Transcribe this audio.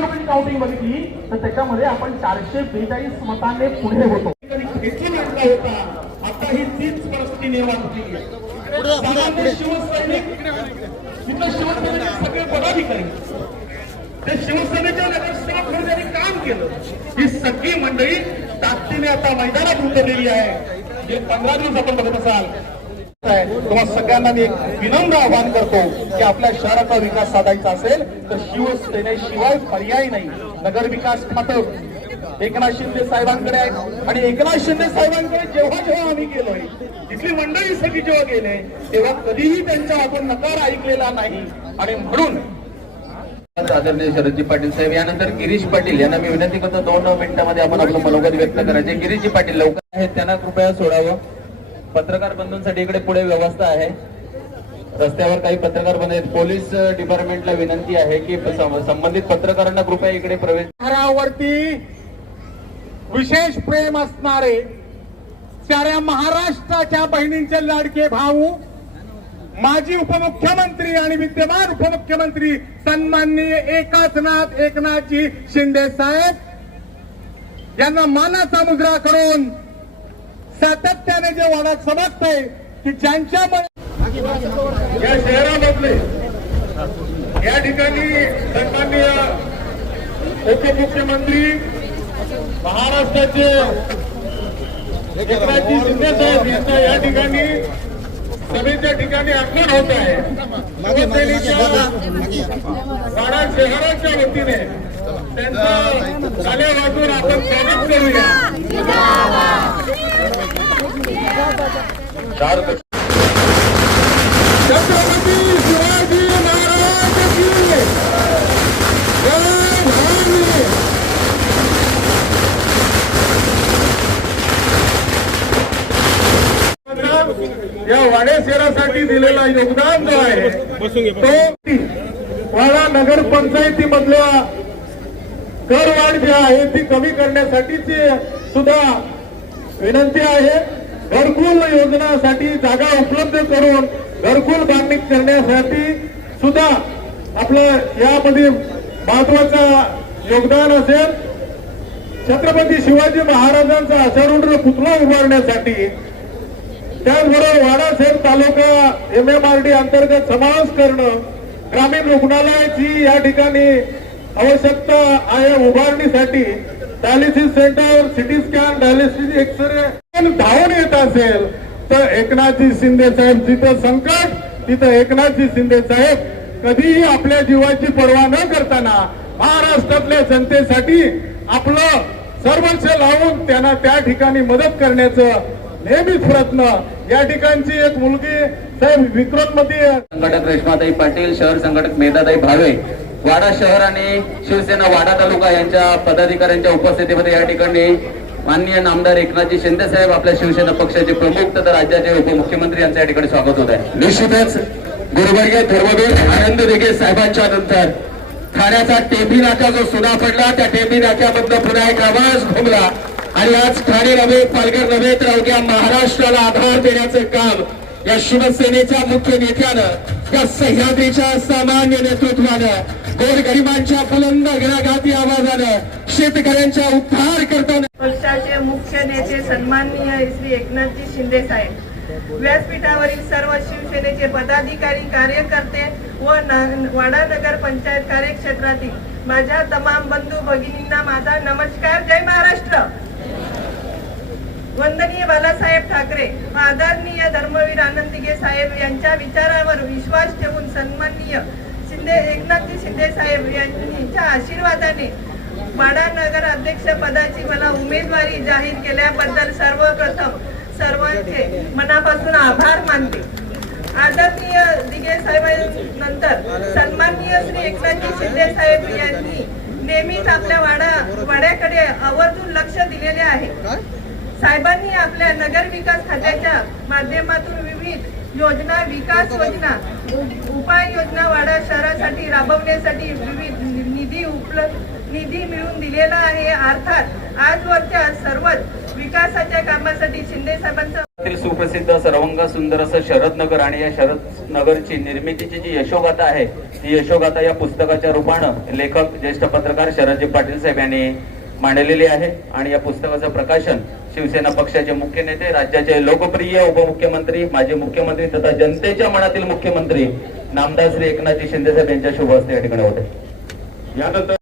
निवडणुकीची काउंटिंग बघितली तर त्याच्यामध्ये आपण चारशे बेचाळीस मतांनी पुढे होतो. होता. आता ही तीच परिस्थिती निर्माण सामान्य शिवसैनिक सगळे पदाधिकारी. ते शिवसेनेच्या नगरसेवक म्हणून त्यांनी काम केलं. ही सगळी मंडळी ताकदीने आता मैदानात उतरलेली आहे. जे पंधरा दिवस आपण बघत असाल तेव्हा सगळ्यांना मी एक विनम्र आवाहन करतो की आपल्या शहराचा विकास साधायचा असेल तर शिवसेनेशिवाय पर्याय नाही. नगर विकास खातं. एकनाथ शिंदे साहेबांकडे आहे. आणि एकनाथ शिंदे साहेबांकडे जेव्हा जेव्हा आम्ही गेलोय तिथली मंडळी सगळी जेव्हा गेले तेव्हा कधीही त्यांचा आपण नकार ऐकलेला नाही. आणि म्हणून आदरणीय शरदजी पाटील साहेब यानंतर गिरीश पाटील यांना मी विनंती करतो दोन मिनिटांमध्ये आपण आपलं मनोगत व्यक्त करायचे. गिरीशजी पाटील लवकर आहेत त्यांना कृपया सोडावं. पत्रकार बंधूंसाठी इकडे पुढे व्यवस्था आहे. रस्त्यावर काही पत्रकार बंद आहेत. पोलीस डिपार्टमेंटला विनंती आहे की संबंधित पत्रकारांना कृपया इकडे प्रवेश शहरावरती विशेष प्रेम असणारे साऱ्या महाराष्ट्राच्या बहिणींचे लाडके भाऊ माजी उपमुख्यमंत्री आणि विद्यमान उपमुख्यमंत्री सन्माननीय एकनाथ एकनाथजी शिंदे साहेब यांना मानाचा मुद्रा करून सातत्याने जे वाढत समजतंय की ज्यांच्यामुळे या शहरामधले या ठिकाणी सन्माननीय उपमुख्यमंत्री महाराष्ट्राचे एकनाथजी शिंदे साहेब यांचा या ठिकाणी सभेच्या ठिकाणी आगमन होत आहे. शिवसेनेच्या वाडा शहराच्या वतीने त्यांचं झाल्या वाजून आपण स्वागत करूया. चार छत्रपती शिवाजी महाराज या वाडेशेरासाठी दिलेला योगदान जो आहे तो वाडा नगर पंचायतीमधल्या करवाढ जी आहे ती कमी करण्यासाठीची सुद्धा विनंती आहे. घरकुल योजनासाठी जागा उपलब्ध करून घरकुल बांधणी करण्यासाठी सुद्धा आपलं यामध्ये महत्वाचं योगदान असेल. छत्रपती शिवाजी महाराजांचा अशारूढ पुतळा उभारण्यासाठी. त्याचबरोबर वाडासेर तालुका एम एम आर डी अंतर्गत समावेश करणं ग्रामीण रुग्णालयाची या ठिकाणी आवश्यकता आहे उभारणीसाठी. Dialysis centre CT scan dialysis x-ray धावून येत असेल तर एकनाथजी शिंदे साहेब जिथं संकट तिथं एकनाथजी शिंदे साहेब. कधीही आपल्या जीवाची पर्वा न करताना महाराष्ट्रातल्या जनतेसाठी आपलं सर्वस्व लावून त्यांना त्या ठिकाणी मदत करण्याचं नेहमीच प्रयत्न. या ठिकाणची एक मुलगी साहेब विक्रममध्ये संघटक रेश्माताई पाटील शहर संघटक मेधाताई भावे. वाडा शहर आणि शिवसेना वाडा तालुका यांच्या पदाधिकाऱ्यांच्या उपस्थितीमध्ये या ठिकाणी माननीय नामदार एकनाथजी शिंदे साहेब आपल्या शिवसेना पक्षाचे प्रमुख तथा राज्याचे उपमुख्यमंत्री यांचं या ठिकाणी स्वागत होत आहे. निश्चितच गुरुवर्गीय धर्मवीर आनंद दिघे साहेबांच्या नंतर ठाण्याचा टेंबी नाका जो सुना पडला त्या टेंबी नाक्यामधनं पुन्हा एक आवाज घुमला. आणि आज ठाणे नव्हे पालघर नव्हे तर अवघ्या महाराष्ट्राला आधार देण्याचं काम या शिवसेनेच्या मुख्य नेत्यानं या सह्याद्रीच्या सामान्य नेतृत्वानं गोरगरिबांच्या बुलंद घराघाती आवाजानं शेतकऱ्यांचा उद्धार करताना पक्षाचे मुख्य नेते सन्माननीय श्री एकनाथजी शिंदे साहेब. व्यासपीठावरील सर्व शिवसेनेचे पदाधिकारी कार्यकर्ते व वाडा नगर पंचायत कार्यक्षेत्रातील माझ्या तमाम बंधू भगिनींना माझा नमस्कार. जय महाराष्ट्र! वंदनीय बालासाहेब ठाकरे व आदरणीय धर्मवीर आनंदिगे साहेब यांच्या विचारावर विश्वास ठेवून सन्माननीय शिंदे एकनाथजी शिंदे साहेब यांच्या आशीर्वादाने माडा नगर अध्यक्ष पदाची मला उमेदवारी जाहीर केल्याबद्दल सर्वप्रथम सर्वांचे मनापासून आभार मानते. आदरणीय दिगे साहेबांनंतर सन्माननीय श्री एकनाथजी शिंदे साहेब यांनी नेहमीच आपल्या वाडा वाड्याकडे आवर्जून लक्ष दिलेले आहे. साहेबांनी आपल्या नगर विकास खात्याच्या माध्यमातून विविध योजना विकास योजना उपाय योजना वाडा शहरासाठी राबवण्यासाठी विविध निधी उपलब्ध निधी मिळवून दिलेला आहे. अर्थात आजवरच्या सर्वच विकासाच्या कामासाठी शिंदे साहेबांचं सुप्रसिद्ध सर्वंग सुंदर असं शरद नगर आणि या शरद नगरची निर्मितीची जी यशोगाथा आहे ती यशोगाथा या पुस्तकाच्या रूपानं लेखक ज्येष्ठ पत्रकार शरदजी पाटील साहेब यांनी मांडलेली आहे. आणि या पुस्तकाचं प्रकाशन शिवसेना पक्षाचे मुख्य नेते राज्याचे लोकप्रिय उपमुख्यमंत्री माजी मुख्यमंत्री तथा जनतेच्या मनातील मुख्यमंत्री नामदार श्री एकनाथजी शिंदे साहेब यांच्या शुभ हस्ते या ठिकाणी होते. यानंतर